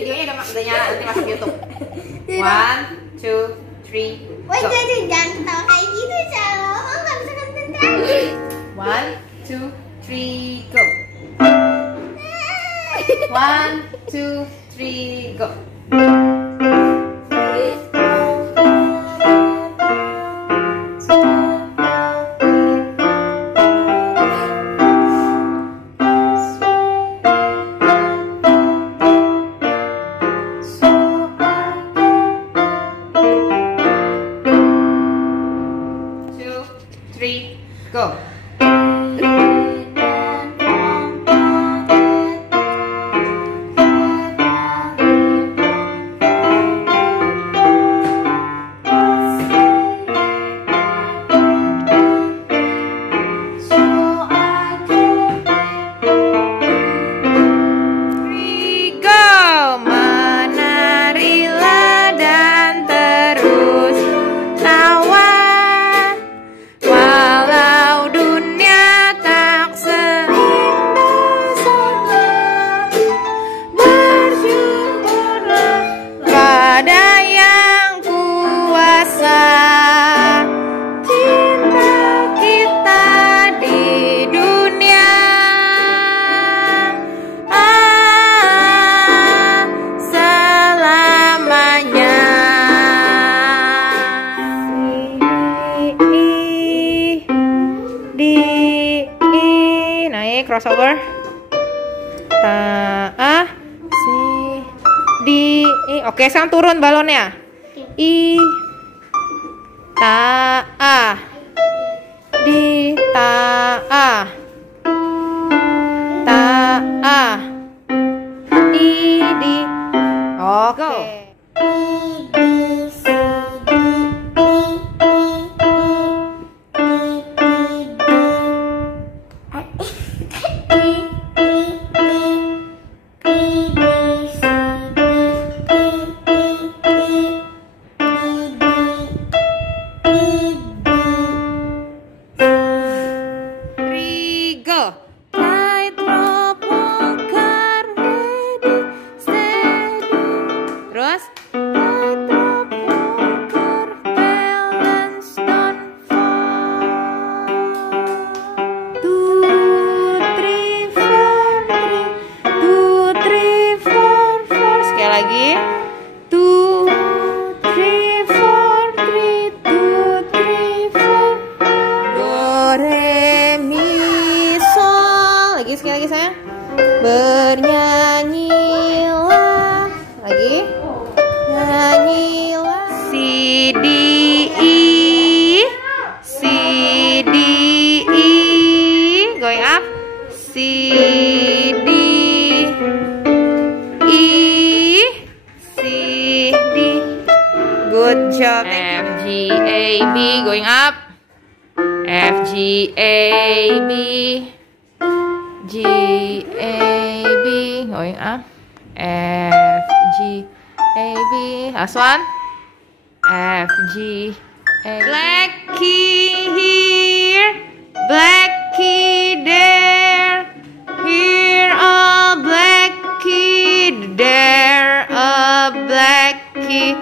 videonya udah nyala, nanti masuk YouTube. 1, 2, 3, go. Jangan ketawa kayak gitu, Calo. Nggak bisa konsentrasi. 1, 2, 3, go. 1, 2, 3, go. Go. Naik crossover. Ta, si, di, i. Oke, sekarang turun balonnya. I, ta, di, ta, i, di. Oke. Terus sekali lagi. 2, 3, 4, 3, 2, 3, 4. Do, re, mi, sol. Lagi sekali lagi sayang. Bernyanyilah. Lagi. Nyanyilah. Si, di, i. Si, di, i. Going up. Si, di, i. Si, di. Good job. F, G, A, B. Going up. F, G, A, B. G, A, B. Going up. F, G, A, B. Last one. F, G, A. Black key here, black key there. Here a black key, there a black key.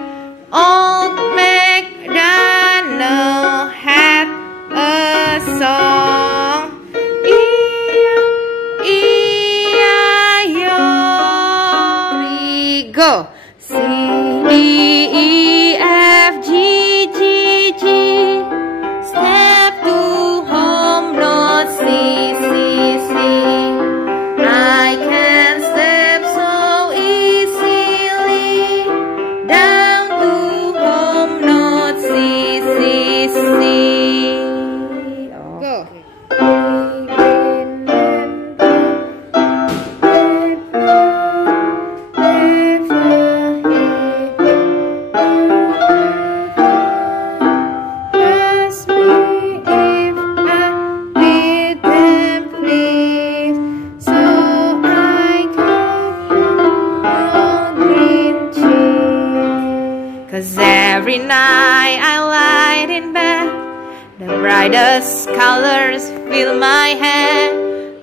Old MacDonald had a song. E-I-E-I-O. Go. C, D, E, F, G, G, G. Step to home note C, C, C. I can step so easily down to home note C, C, C. Go. Cause every night I lie in bed, the brightest colors fill my head,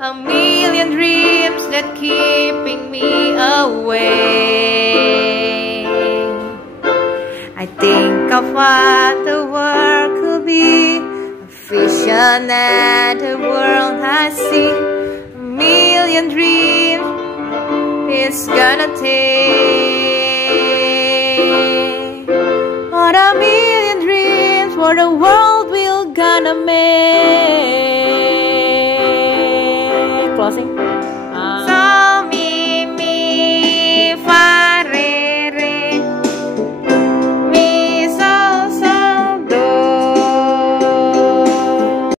a million dreams that keeping me awake. of what the world could be, a vision that the world has seen. A million dreams it's gonna take. What a million dreams for the world we're gonna make. Closing.